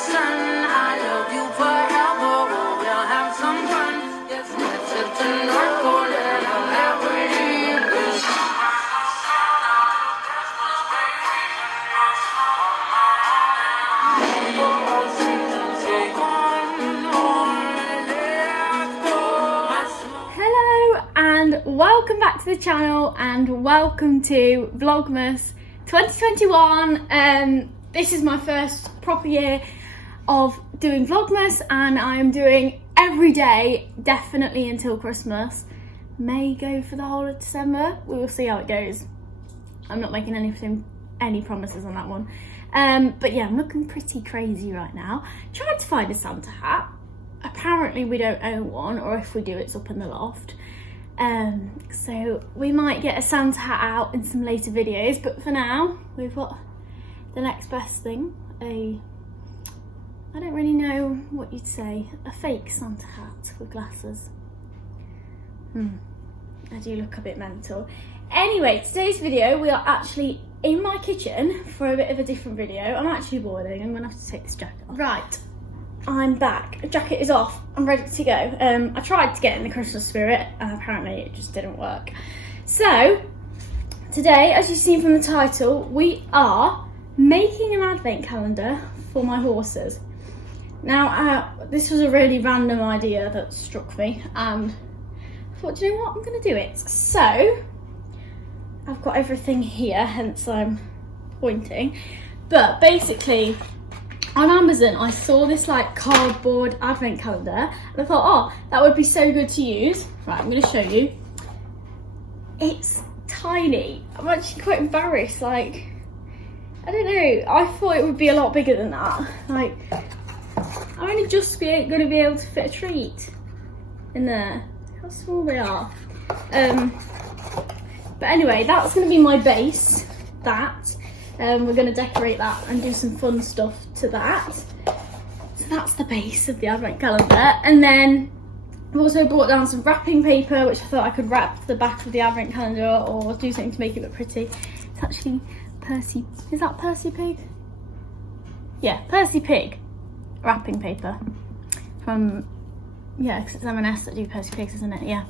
sun. I love you forever. We'll have some fun. Yes, it's to North Pole and I'll never leave this. Hello and welcome back to the channel and welcome to Vlogmas 2021. This is my first proper year of doing Vlogmas and I am doing every day, definitely until Christmas. May go for the whole of December. We will see how it goes. I'm not making any promises on that one. But yeah, I'm looking pretty crazy right now. Tried to find a Santa hat. Apparently we don't own one, or if we do, it's up in the loft. So we might get a Santa hat out in some later videos, but for now we've got the next best thing, I don't really know what you'd say, a fake Santa hat with glasses. I do look a bit mental. Anyway, today's video, we are actually in my kitchen for a bit of a different video. I'm actually boiling, I'm gonna have to take this jacket off. Right, I'm back. The jacket is off, I'm ready to go. I tried to get in the Christmas spirit and apparently it just didn't work. So, today, as you've seen from the title, we are making an advent calendar for my horses. Now, this was a really random idea that struck me and I thought, do you know what, I'm gonna do it. So, I've got everything here, hence I'm pointing. But basically, on Amazon, I saw this like cardboard advent calendar and I thought, oh, that would be so good to use. Right, I'm gonna show you. It's tiny. I'm actually quite embarrassed, like, I don't know, I thought it would be a lot bigger than that. Like, I'm only just gonna be able to fit a treat in there. How small they are. But anyway, that's gonna be my base, that. We're gonna decorate that and do some fun stuff to that. So that's the base of the advent calendar. And then I've also brought down some wrapping paper, which I thought I could wrap the back of the advent calendar or do something to make it look pretty. It's actually Percy, is that Percy Pig? Yeah, Percy Pig wrapping paper from, yeah, because it's M&S that do Percy Pigs, isn't it? Yeah.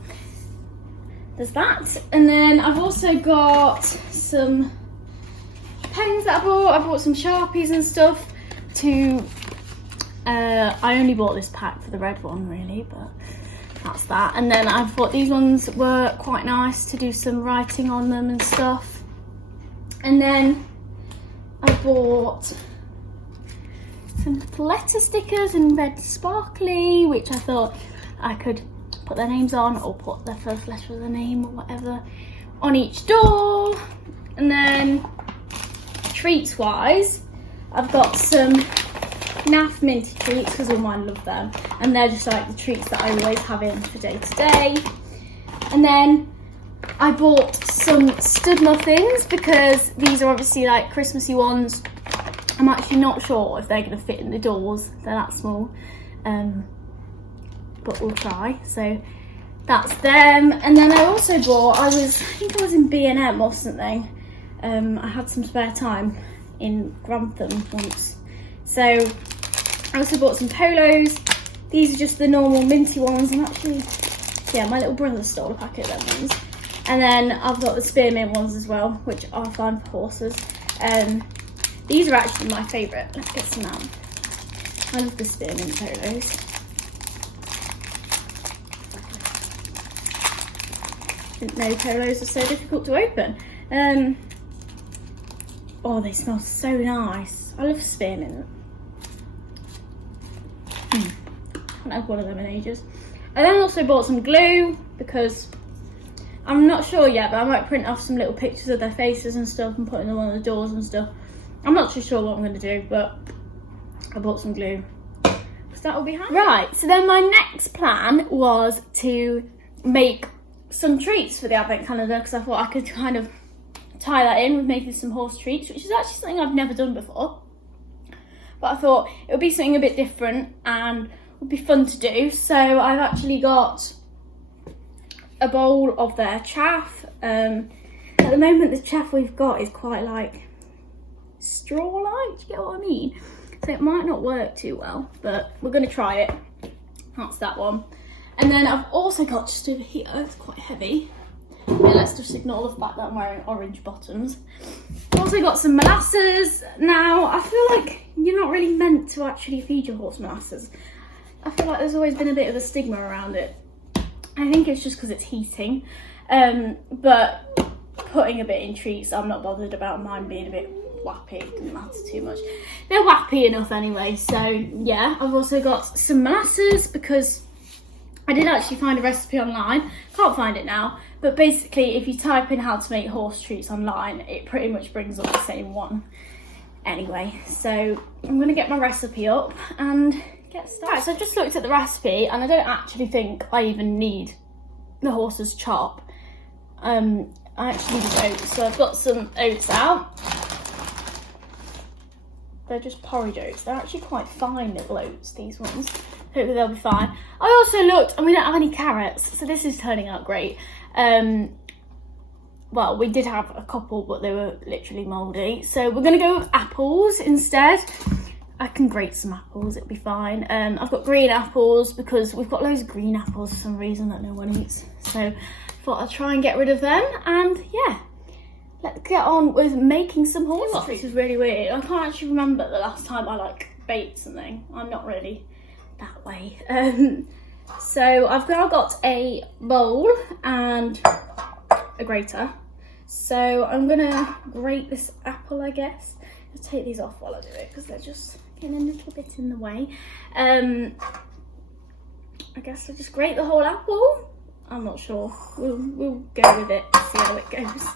There's that. And then I've also got some pens that I bought some Sharpies and stuff to, I only bought this pack for the red one really, but that's that. And then I thought these ones were quite nice to do some writing on them and stuff. And then I bought some letter stickers in red sparkly, which I thought I could put their names on or put their first letter of the name or whatever on each door. And then treats wise, I've got some NAF minty treats because all mine love them, and they're just like the treats that I always have in for day to day. And then I bought some stud muffins because these are obviously like Christmassy ones. I'm actually not sure if they're going to fit in the doors, they're that small, but we'll try. So that's them. And then I also bought, I think I was in B&M or something. I had some spare time in Grantham once. So I also bought some polos. These are just the normal minty ones. And actually, yeah, my little brother stole a packet of them ones. And then I've got the spearmint ones as well, which are fine for horses. These are actually my favourite. Let's get some out. I love the spearmint polos. Didn't know polos are so difficult to open. Oh, they smell so nice. I love spearmint. I haven't had one of them in ages. And then I also bought some glue because I'm not sure yet, but I might print off some little pictures of their faces and stuff and put them on the doors and stuff. I'm not too sure what I'm going to do, but I bought some glue because that will be handy. Right, so then my next plan was to make some treats for the advent calendar because I thought I could kind of tie that in with making some horse treats, which is actually something I've never done before. But I thought it would be something a bit different and would be fun to do. So I've actually got a bowl of their chaff. At the moment the chaff we've got is quite like straw-like, do you get what I mean? So it might not work too well, but we're going to try it. That's that one. And then I've also got just over here, it's quite heavy. Yeah, let's just ignore the fact that I'm wearing orange bottoms. I've also got some molasses. Now, I feel like you're not really meant to actually feed your horse molasses. I feel like there's always been a bit of a stigma around it. I think it's just because it's heating. But putting a bit in treats, I'm not bothered about mine being a bit wappy. It doesn't matter too much. They're wappy enough anyway. So yeah, I've also got some molasses because I did actually find a recipe online. Can't find it now. But basically, if you type in how to make horse treats online, it pretty much brings up the same one. Anyway, so I'm going to get my recipe up and get started. Right, so I've just looked at the recipe and I don't actually think I even need the horse's chop. I actually need oats. So I've got some oats out. They're just porridge oats. They're actually quite fine little oats, these ones. Hopefully they'll be fine. I also looked and we don't have any carrots, so this is turning out great. Well, we did have a couple, but they were literally mouldy. So we're going to go with apples instead. I can grate some apples, it'll be fine. I've got green apples because we've got loads of green apples for some reason that no one eats. So I thought I'd try and get rid of them. And yeah, let's get on with making some horse treats. This is really weird. I can't actually remember the last time I baked something. I'm not really that way. So I've now got a bowl and a grater. So I'm gonna grate this apple, I guess. I'll take these off while I do it because they're just getting a little bit in the way. I guess I'll just grate the whole apple. I'm not sure. We'll go with it, see how it goes.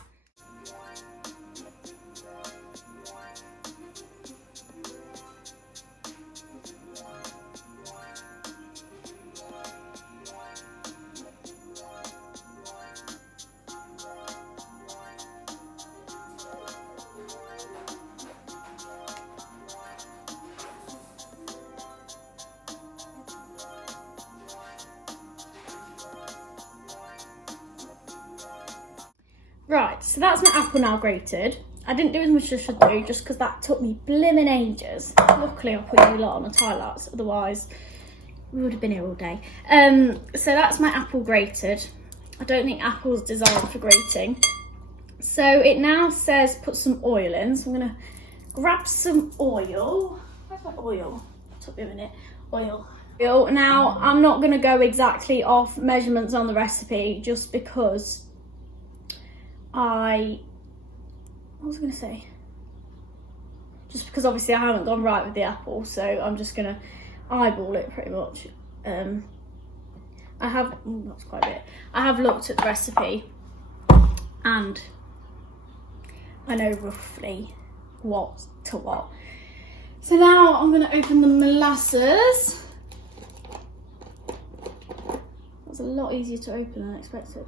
Right, so that's my apple now grated. I didn't do as much as I should do just because that took me blimmin' ages. Luckily I put you lot on a tie-laps, otherwise we would have been here all day. So that's my apple grated. I don't think apple's designed for grating. So it now says put some oil in. So I'm gonna grab some oil. Where's my oil? Took me a minute. Oil. Now I'm not gonna go exactly off measurements on the recipe just because what was I going to say? Just because obviously I haven't gone right with the apple, so I'm just going to eyeball it pretty much. That's quite a bit. I have looked at the recipe and I know roughly what to what. So now I'm going to open the molasses. That's a lot easier to open than I expected.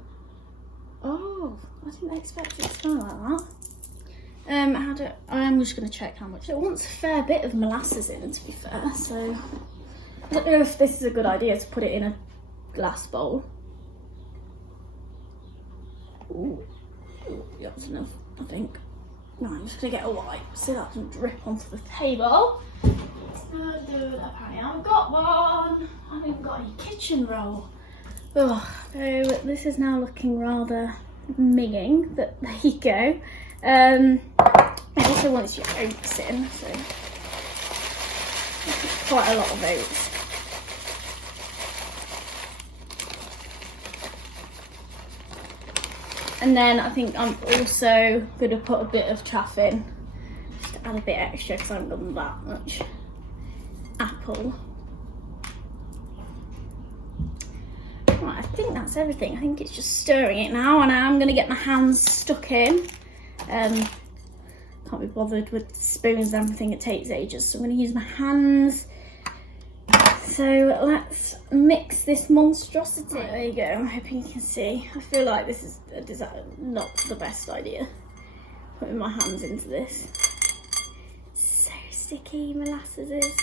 Oh, I didn't expect it to smell like that. I am just going to check how much. It wants a fair bit of molasses in, to be fair, so I don't know if this is a good idea to put it in a glass bowl. Ooh, that's enough, I think. No, I'm just going to get a wipe so that doesn't drip onto the table. Apparently I haven't got one. I haven't got any kitchen roll. Oh, so this is now looking rather minging, but there you go. It also wants your oats in, so quite a lot of oats. And then I think I'm also going to put a bit of chaff in, just to add a bit extra because I haven't done that much apple. Right, I think that's everything. I think it's just stirring it now, and I'm going to get my hands stuck in. Can't be bothered with spoons and everything, it takes ages, so I'm going to use my hands. So let's mix this monstrosity. Right, there you go, I'm hoping you can see. I feel like this is not the best idea, putting my hands into this. So sticky, molasses is.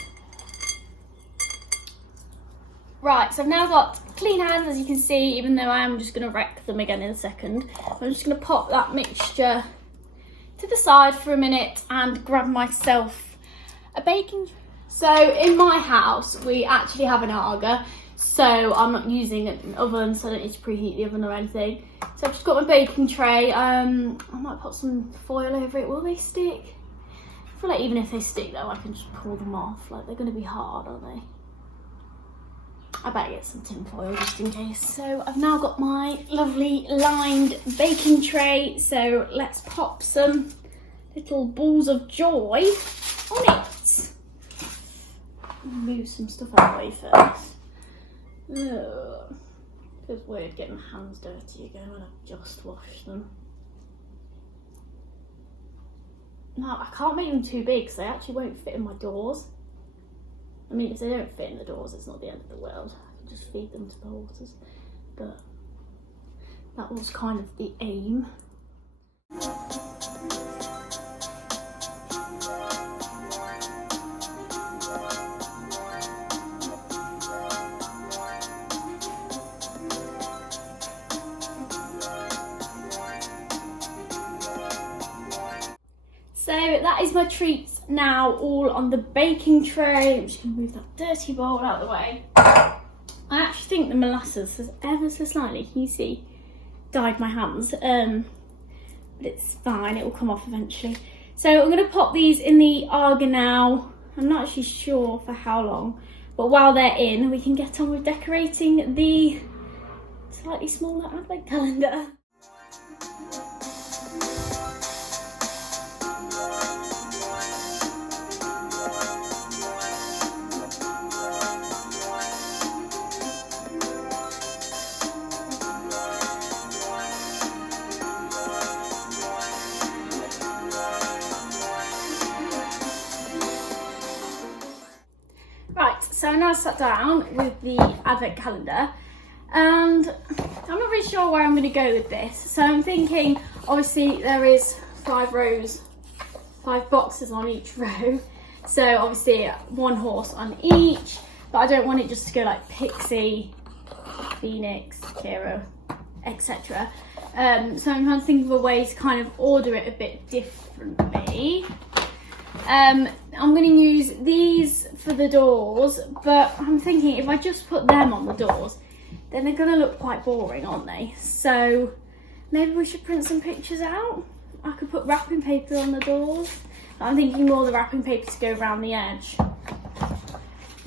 Right, so I've now got clean hands, as you can see, even though I am just going to wreck them again in a second. I'm just going to pop that mixture to the side for a minute and grab myself a baking So in my house, we actually have an Aga, so I'm not using an oven, so I don't need to preheat the oven or anything. So I've just got my baking tray. I might put some foil over it. Will they stick? I feel like even if they stick though, I can just pull them off. Like, they're going to be hard, aren't they? I better get some tin foil just in case. So I've now got my lovely lined baking tray. So let's pop some little balls of joy on it. Move some stuff out of the way first. Ugh. Feels weird getting my hands dirty again when I've just washed them. Now I can't make them too big because they actually won't fit in my doors. I mean, if they don't fit in the doors, it's not the end of the world. I can just feed them to the horses. But that was kind of the aim. So that is my treats now, all on the baking tray. I'm just going to move that dirty bowl out of the way. I actually think the molasses has ever so slightly, can you see, dyed my hands. But it's fine, it will come off eventually. So I'm going to pop these in the Aga now. I'm not actually sure for how long, but while they're in, we can get on with decorating the slightly smaller advent calendar. Right, so I now sat down with the advent calendar and I'm not really sure where I'm going to go with this. So I'm thinking, obviously there is 5 rows, 5 boxes on each row. So obviously 1 horse on each, but I don't want it just to go like Pixie, Phoenix, Kira, etc. So I'm trying to think of a way to kind of order it a bit differently. I'm going to use these for the doors, but I'm thinking if I just put them on the doors, then they're going to look quite boring, aren't they? So maybe we should print some pictures out. I could put wrapping paper on the doors. I'm thinking more the wrapping paper to go around the edge.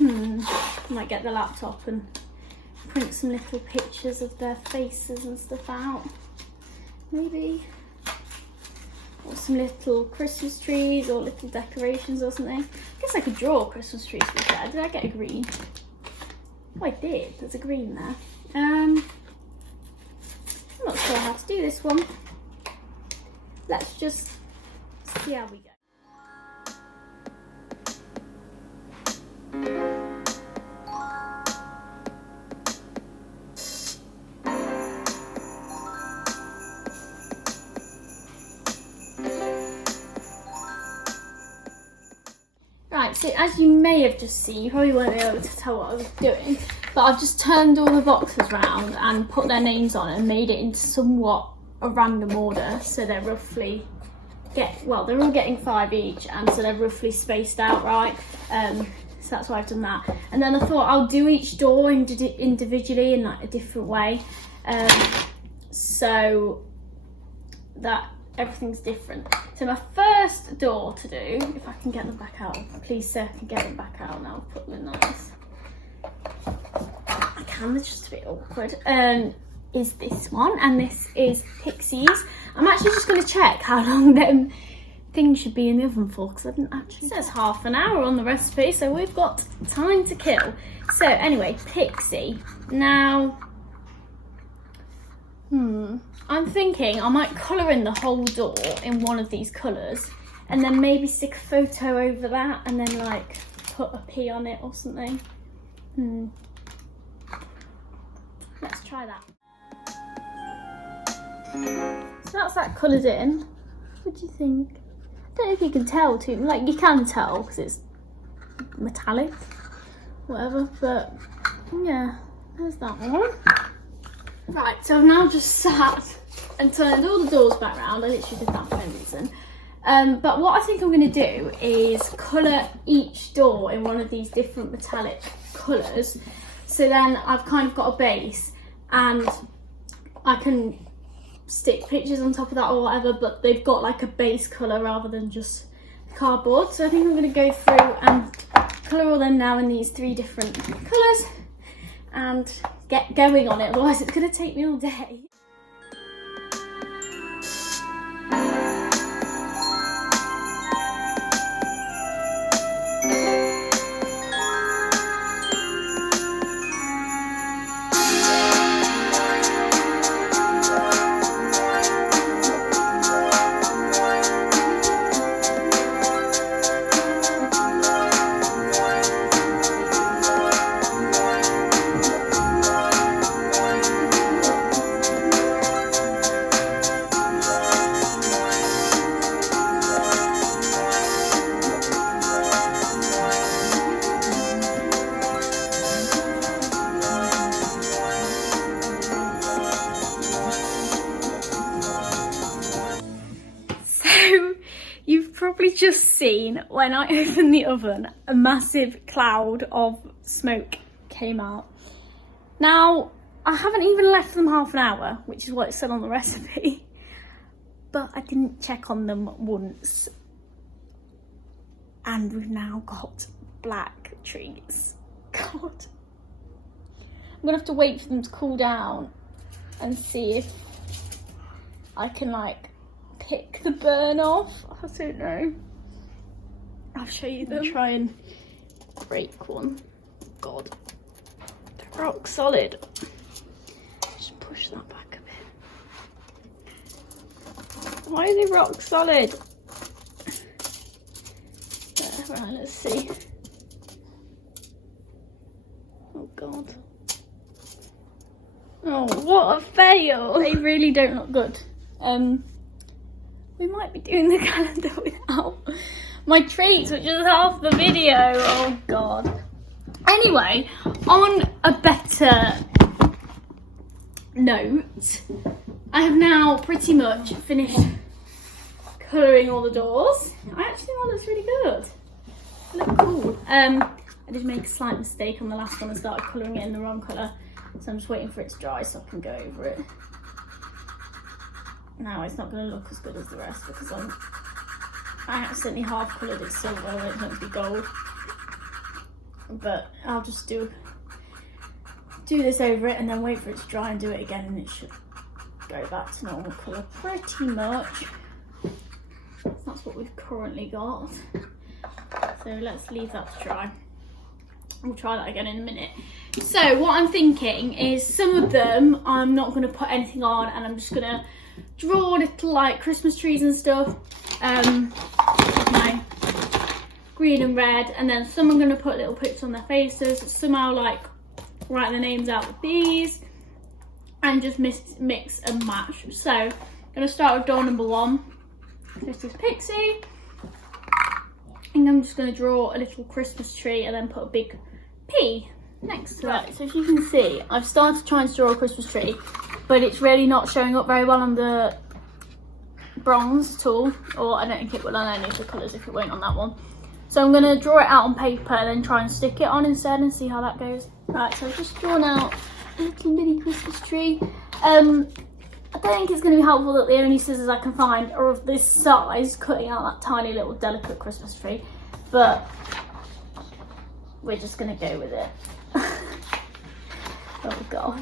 Might get the laptop and print some little pictures of their faces and stuff out. Maybe. Or some little Christmas trees or little decorations or something. I guess I could draw a Christmas tree to be fair. Did I get a green? Oh, I did. There's a green there. I'm not sure how to do this one. Let's just see how we go. Right, so as you may have just seen, you probably won't be able to tell what I was doing, but I've just turned all the boxes round and put their names on and made it into somewhat a random order, so they're roughly they're all getting 5 each, and so they're roughly spaced out, right? So that's why I've done that. And then I thought I'll do each door individually in like a different way, so that everything's different. So my first door to do, if I can get them back out, please sir, I can get them back out now, put them in nice. I can, they're just a bit awkward. Is this one, and this is Pixies. I'm actually just going to check how long them things should be in the oven for, because I didn't actually. It says half an hour on the recipe, so we've got time to kill. So anyway, Pixie. Now, I'm thinking I might colour in the whole door in one of these colours, and then maybe stick a photo over that, and then like put a P on it or something. Let's try that. So that's that coloured in. What do you think? I don't know if you can tell too, like you can tell because it's metallic, whatever, but yeah, there's that one. Right, so I've now just sat and turned all the doors back round. I literally did that for no reason. But what I think I'm going to do is colour each door in one of these different metallic colours. So then I've kind of got a base and I can stick pictures on top of that or whatever, but they've got like a base colour rather than just cardboard. So I think I'm going to go through and colour all them now in these 3 different colours and get going on it, otherwise it's going to take me all day. You've probably just seen when I opened the oven, a massive cloud of smoke came out. Now, I haven't even left them half an hour, which is what it said on the recipe, but I didn't check on them once. And we've now got black trees. God. I'm gonna have to wait for them to cool down and see if I can like pick the burn off. I don't know. I'll show you them. Try and break one. God, they're rock solid. Just push that back a bit. Why are they rock solid? There, right, let's see. Oh God. Oh, what a fail. They really don't look good. We might be doing the calendar without my treats, which is half the video. Oh God. Anyway, on a better note, I have now pretty much finished colouring all the doors. I actually think that looks really good. They look cool. I did make a slight mistake on the last one and started colouring it in the wrong colour. So I'm just waiting for it to dry so I can go over it. Now it's not going to look as good as the rest because I accidentally half coloured it silver when it's meant to be gold. But I'll just do this over it and then wait for it to dry and do it again, and it should go back to normal colour pretty much. That's what we've currently got. So let's leave that to dry. We'll try that again in a minute. So what I'm thinking is some of them I'm not going to put anything on, and I'm just going to draw little like Christmas trees and stuff, my green and red, and then some I'm going to put little pictures on their faces, somehow like write their names out with these and just mix and match. So I'm going to start with door number 1. This is Pixie, and I'm just going to draw a little Christmas tree and then put a big P next to it. Right, so as you can see, I've started trying to draw a Christmas tree, but it's really not showing up very well on the bronze at all, or I don't think it will on any of the colours if it won't on that one. So I'm going to draw it out on paper and then try and stick it on instead and see how that goes. Right, so I've just drawn out a little mini Christmas tree. I don't think it's going to be helpful that the only scissors I can find are of this size, cutting out that tiny little delicate Christmas tree, but we're just going to go with it. Oh gosh.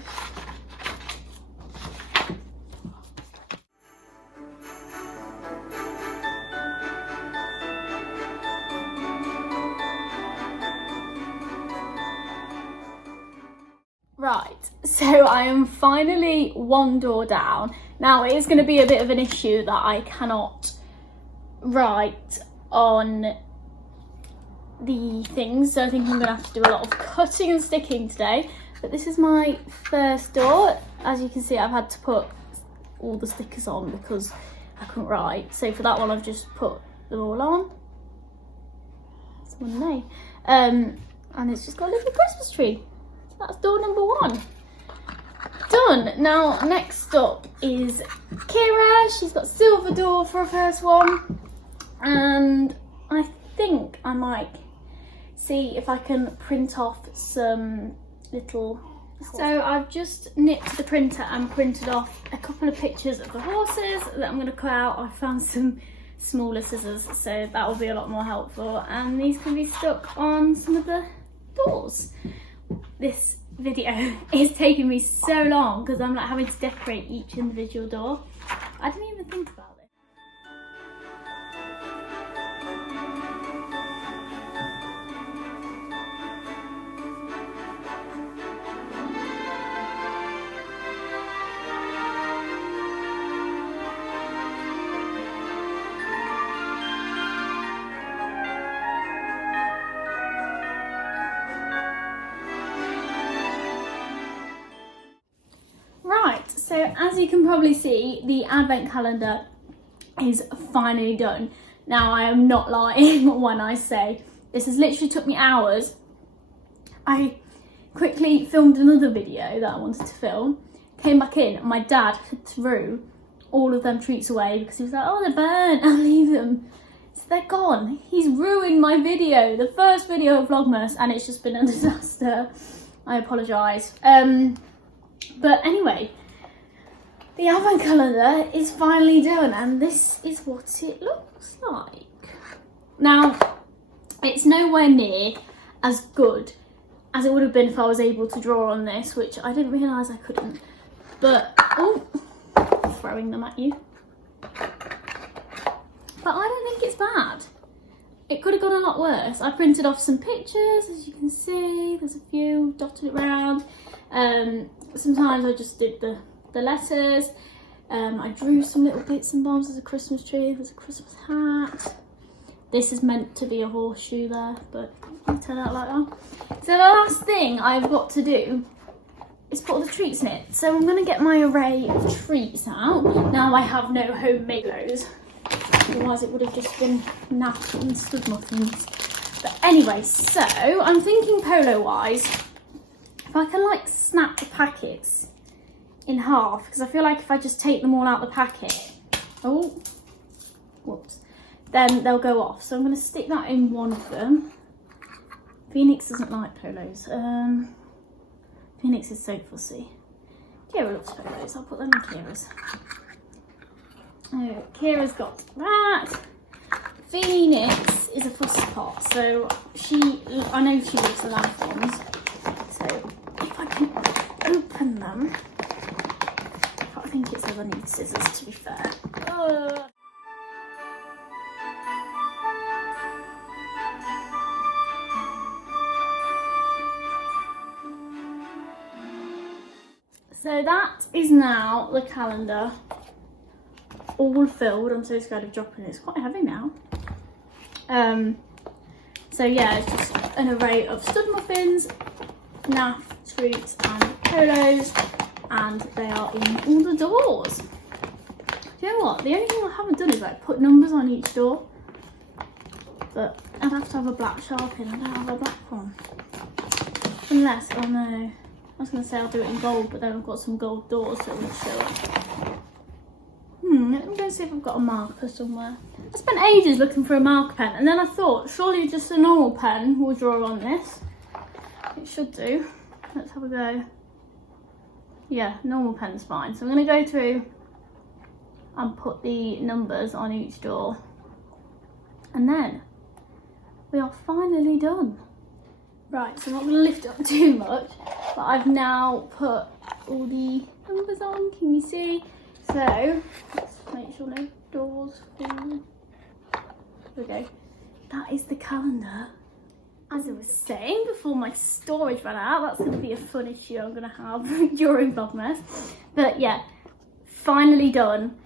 Right, so I am finally one door down. Now it is going to be a bit of an issue that I cannot write on the things, so I think I'm going to have to do a lot of cutting and sticking today. But this is my first door. As you can see, I've had to put all the stickers on because I couldn't write. So for that one, I've just put them all on. Someone may. And it's just got a little Christmas tree. So that's door number 1. Done. Now, next up is Kira. She's got silver door for her first one. and I think I might see if I can print off some little. So I've just nipped the printer and printed off a couple of pictures of the horses that I'm going to cut out. I found some smaller scissors, so that will be a lot more helpful, and these can be stuck on some of the doors. This video is taking me so long because I'm like having to decorate each individual door. I didn't even think about it. Right, so as you can probably see, the advent calendar is finally done. Now, I am not lying when I say this has literally took me hours. I quickly filmed another video that I wanted to film, came back in, and my dad threw all of them treats away because he was like, oh, they're burnt, I'll leave them. So they're gone. He's ruined my video, the first video of Vlogmas, and it's just been a disaster. I apologise. But anyway, the advent calendar is finally done, and this is what it looks like. Now, it's nowhere near as good as it would have been if I was able to draw on this, which I didn't realise I couldn't. But, oh, throwing them at you. But I don't think it's bad. It could have gone a lot worse. I printed off some pictures, as you can see. There's a few dotted around. Sometimes I just did the letters. I drew some little bits and bobs. There's a Christmas tree, there's a Christmas hat. This is meant to be a horseshoe there, but it turned out like that. So the last thing I've got to do is put all the treats in it. So I'm going to get my array of treats out. Now I have no homemade clothes. Otherwise it would have just been naff and stud muffins. But anyway, so I'm thinking polo-wise, if I can like snap the packets in half, because I feel like if I just take them all out the packet, oh, whoops, then they'll go off. So I'm going to stick that in one of them. Phoenix doesn't like polos. Phoenix is so fussy. Kira loves polos. I'll put them in Kira's. Oh, Kira's got that. Phoenix is a fussy pot, so I know she loves the lamp ones. So if I can open them, I think it's whether I need scissors, to be fair. So that is now the calendar all filled. I'm so scared of dropping it. It's quite heavy now. So yeah, it's just an array of stud muffins, naff, treats and polos, and they are in all the doors. Do you know what? The only thing I haven't done is like put numbers on each door, but I'd have to have a black Sharpie, and I don't have a black one. Unless, oh no, I was going to say I'll do it in gold, but then I've got some gold doors so it won't show up. Let me go see if I've got a marker somewhere. I spent ages looking for a marker pen, and then I thought surely just a normal pen will draw on this. It should do. Let's have a go. Yeah, normal pen's fine. So I'm going to go through and put the numbers on each door, and then we are finally done. Right, so I'm not going to lift it up too much, but I've now put all the numbers on. Can you see? So let's make sure no doors fall. There we go. That is the calendar. As I was saying before my storage ran out, that's going to be a fun issue I'm going to have during Vlogmas. But yeah, finally done,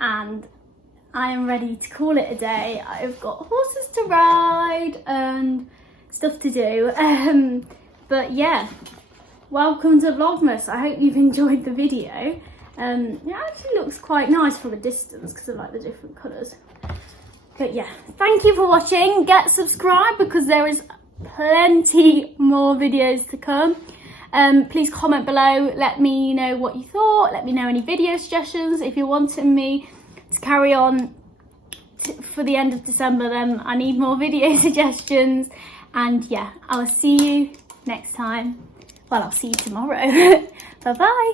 and I am ready to call it a day. I've got horses to ride and stuff to do. But yeah, welcome to Vlogmas. I hope you've enjoyed the video. It actually looks quite nice from a distance because I like the different colours. But yeah, thank you for watching. Get subscribed because there is plenty more videos to come. Please comment below, let me know what you thought, let me know any video suggestions if you're wanting me to carry on for the end of December, then I need more video suggestions. And yeah, I'll see you next time. Well, I'll see you tomorrow. Bye bye.